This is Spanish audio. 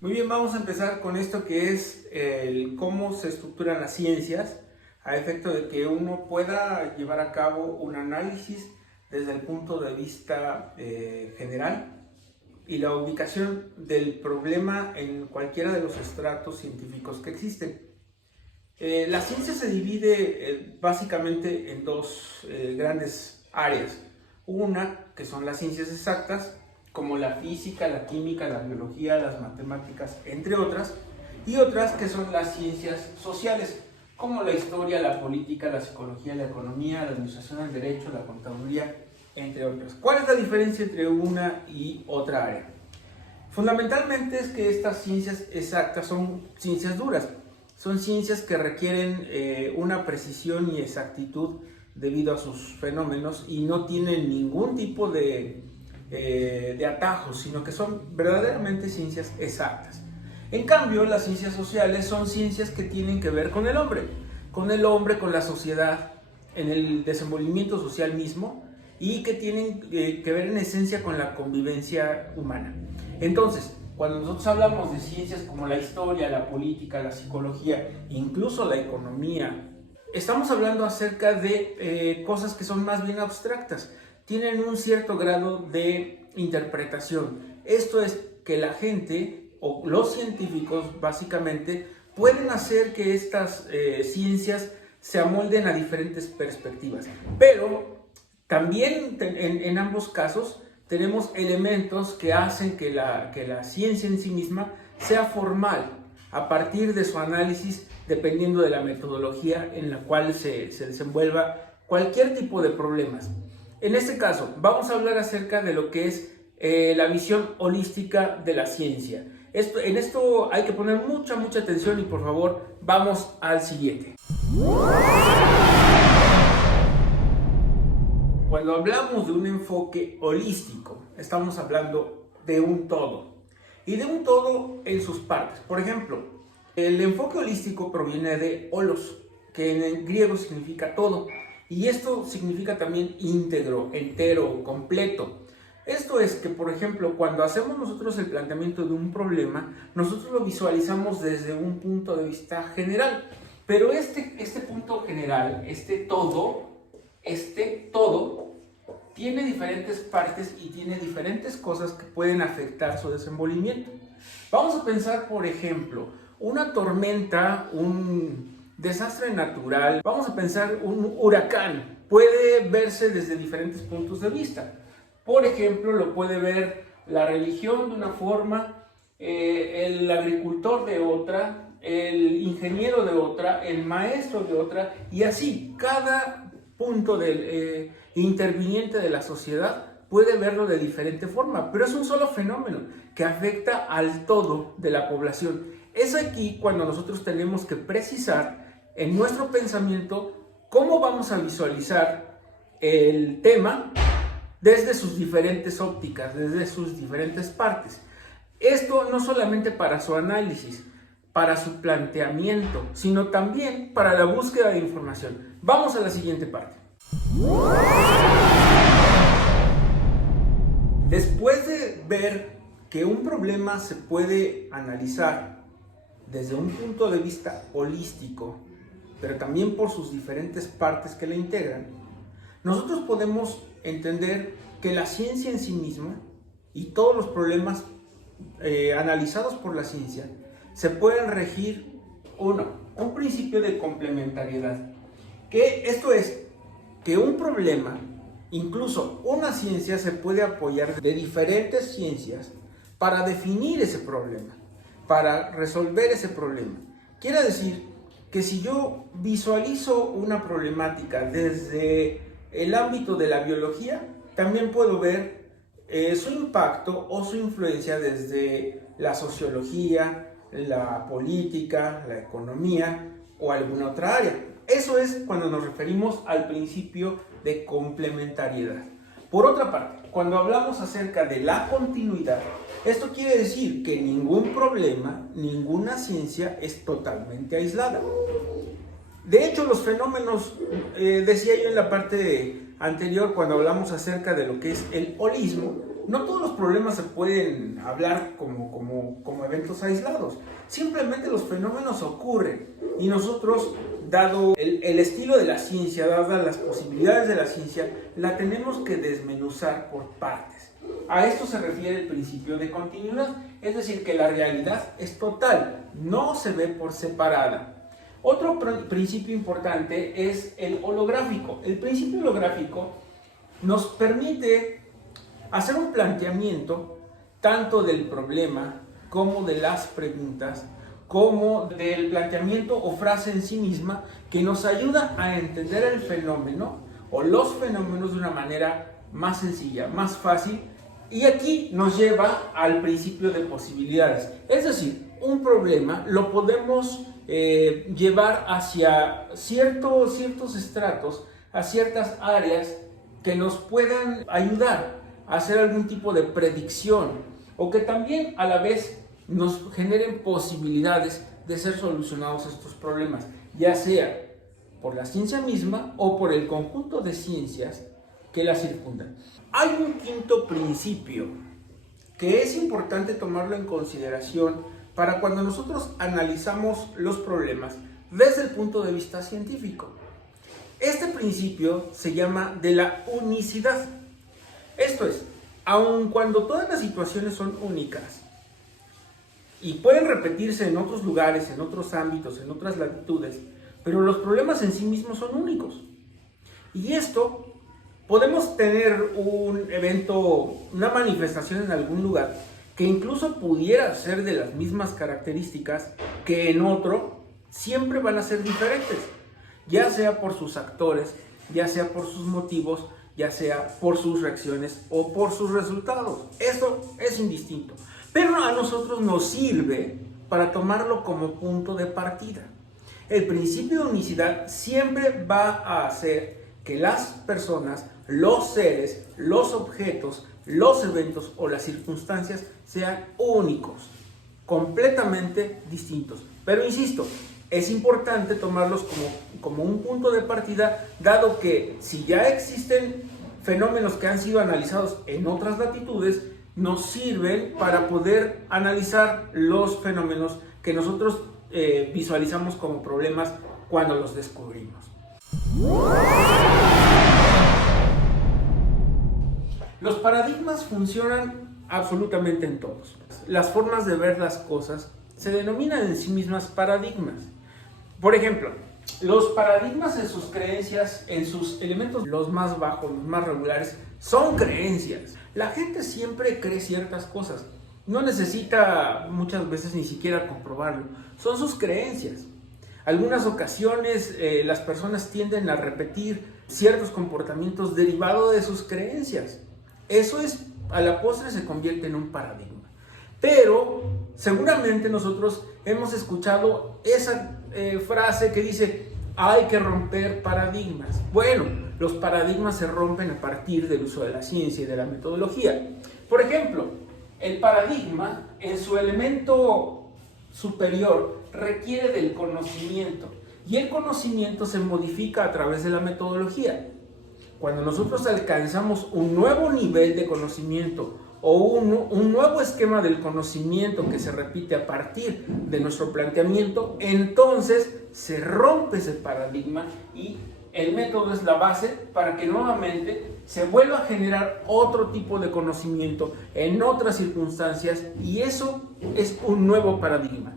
Muy bien, vamos a empezar con esto que es el cómo se estructuran las ciencias a efecto de que uno pueda llevar a cabo un análisis desde el punto de vista general y la ubicación del problema en cualquiera de los estratos científicos que existen. La ciencia se divide básicamente en dos grandes áreas. Una que son las ciencias exactas, como la física, la química, la biología, las matemáticas, entre otras, y otras que son las ciencias sociales, como la historia, la política, la psicología, la economía, la administración del derecho, la contaduría, entre otras. ¿Cuál es la diferencia entre una y otra área? Fundamentalmente es que estas ciencias exactas son ciencias duras, son ciencias que requieren una precisión y exactitud debido a sus fenómenos y no tienen ningún tipo de atajos, sino que son verdaderamente ciencias exactas. En cambio, las ciencias sociales son ciencias que tienen que ver con el hombre, con la sociedad, en el desenvolvimiento social mismo y que tienen que ver en esencia con la convivencia humana. Entonces, cuando nosotros hablamos de ciencias como la historia, la política, la psicología, incluso la economía, estamos hablando acerca de cosas que son más bien abstractas, tienen un cierto grado de interpretación. Esto es que la gente o los científicos básicamente pueden hacer que estas ciencias se amolden a diferentes perspectivas, pero también en ambos casos tenemos elementos que hacen que la ciencia en sí misma sea formal a partir de su análisis, dependiendo de la metodología en la cual se desenvuelva cualquier tipo de problemas. En este caso, vamos a hablar acerca de lo que es la visión holística de la ciencia. En esto hay que poner mucha atención y por favor, vamos al siguiente. Cuando hablamos de un enfoque holístico, estamos hablando de un todo. Y de un todo en sus partes. Por ejemplo, el enfoque holístico proviene de holos, que en griego significa todo. Y esto significa también íntegro, entero, completo. Esto es que, por ejemplo, cuando hacemos nosotros el planteamiento de un problema, nosotros lo visualizamos desde un punto de vista general. Pero este punto general, este todo, tiene diferentes partes y tiene diferentes cosas que pueden afectar su desenvolvimiento. Vamos a pensar, por ejemplo, una tormenta, un desastre natural, vamos a pensar un huracán, puede verse desde diferentes puntos de vista. Por ejemplo, lo puede ver la religión de una forma, el agricultor de otra, el ingeniero de otra, el maestro de otra, y así, cada punto del interviniente de la sociedad puede verlo de diferente forma, pero es un solo fenómeno que afecta al todo de la población. Es aquí cuando nosotros tenemos que precisar en nuestro pensamiento cómo vamos a visualizar el tema desde sus diferentes ópticas, desde sus diferentes partes. Esto no solamente para su análisis, para su planteamiento, sino también para la búsqueda de información. Vamos a la siguiente parte. Después de ver que un problema se puede analizar desde un punto de vista holístico, pero también por sus diferentes partes que le integran, nosotros podemos entender que la ciencia en sí misma y todos los problemas analizados por la ciencia se pueden regir, un principio de complementariedad, que esto es que un problema, incluso una ciencia, se puede apoyar de diferentes ciencias para definir ese problema, para resolver ese problema. Quiere decir que si yo visualizo una problemática desde el ámbito de la biología, también puedo ver su impacto o su influencia desde la sociología, la política, la economía o alguna otra área. Eso es cuando nos referimos al principio de complementariedad. Por otra parte, cuando hablamos acerca de la continuidad, esto quiere decir que ningún problema, ninguna ciencia es totalmente aislada. De hecho, los fenómenos, decía yo en la parte anterior, cuando hablamos acerca de lo que es el holismo, no todos los problemas se pueden hablar como eventos aislados. Simplemente los fenómenos ocurren y nosotros, dado el estilo de la ciencia, dadas las posibilidades de la ciencia, la tenemos que desmenuzar por partes. A esto se refiere el principio de continuidad, es decir, que la realidad es total, no se ve por separada. Otro principio importante es el holográfico. El principio holográfico nos permite hacer un planteamiento tanto del problema como de las preguntas, como del planteamiento o frase en sí misma, que nos ayuda a entender el fenómeno o los fenómenos de una manera más sencilla, más fácil, y aquí nos lleva al principio de posibilidades. Es decir, un problema lo podemos llevar hacia ciertos estratos, a ciertas áreas que nos puedan ayudar a hacer algún tipo de predicción o que también a la vez nos generen posibilidades de ser solucionados estos problemas, ya sea por la ciencia misma o por el conjunto de ciencias que la circundan. Hay un quinto principio que es importante tomarlo en consideración para cuando nosotros analizamos los problemas desde el punto de vista científico. Este principio se llama de la unicidad. Esto es, aun cuando todas las situaciones son únicas y pueden repetirse en otros lugares, en otros ámbitos, en otras latitudes, pero los problemas en sí mismos son únicos. Y esto, podemos tener un evento, una manifestación en algún lugar que incluso pudiera ser de las mismas características que en otro, siempre van a ser diferentes, ya sea por sus actores, ya sea por sus motivos, ya sea por sus reacciones o por sus resultados. Eso es indistinto, pero a nosotros nos sirve para tomarlo como punto de partida. El principio de unicidad siempre va a hacer que las personas, los seres, los objetos, los eventos o las circunstancias sean únicos, completamente distintos. Pero insisto, es importante tomarlos como un punto de partida, dado que si ya existen fenómenos que han sido analizados en otras latitudes, nos sirven para poder analizar los fenómenos que nosotros visualizamos como problemas cuando los descubrimos. Los paradigmas funcionan absolutamente en todos. Las formas de ver las cosas se denominan en sí mismas paradigmas. Por ejemplo, los paradigmas en sus creencias, en sus elementos los más bajos, los más regulares, son creencias. La gente siempre cree ciertas cosas. No necesita muchas veces ni siquiera comprobarlo. Son sus creencias. Algunas ocasiones las personas tienden a repetir ciertos comportamientos derivados de sus creencias. Eso a la postre se convierte en un paradigma. Pero seguramente nosotros hemos escuchado esa frase que dice: hay que romper paradigmas. Bueno, los paradigmas se rompen a partir del uso de la ciencia y de la metodología. Por ejemplo, el paradigma en su elemento superior requiere del conocimiento, y el conocimiento se modifica a través de la metodología. Cuando nosotros alcanzamos un nuevo nivel de conocimiento o un nuevo esquema del conocimiento que se repite a partir de nuestro planteamiento, entonces se rompe ese paradigma y el método es la base para que nuevamente se vuelva a generar otro tipo de conocimiento en otras circunstancias, y eso es un nuevo paradigma.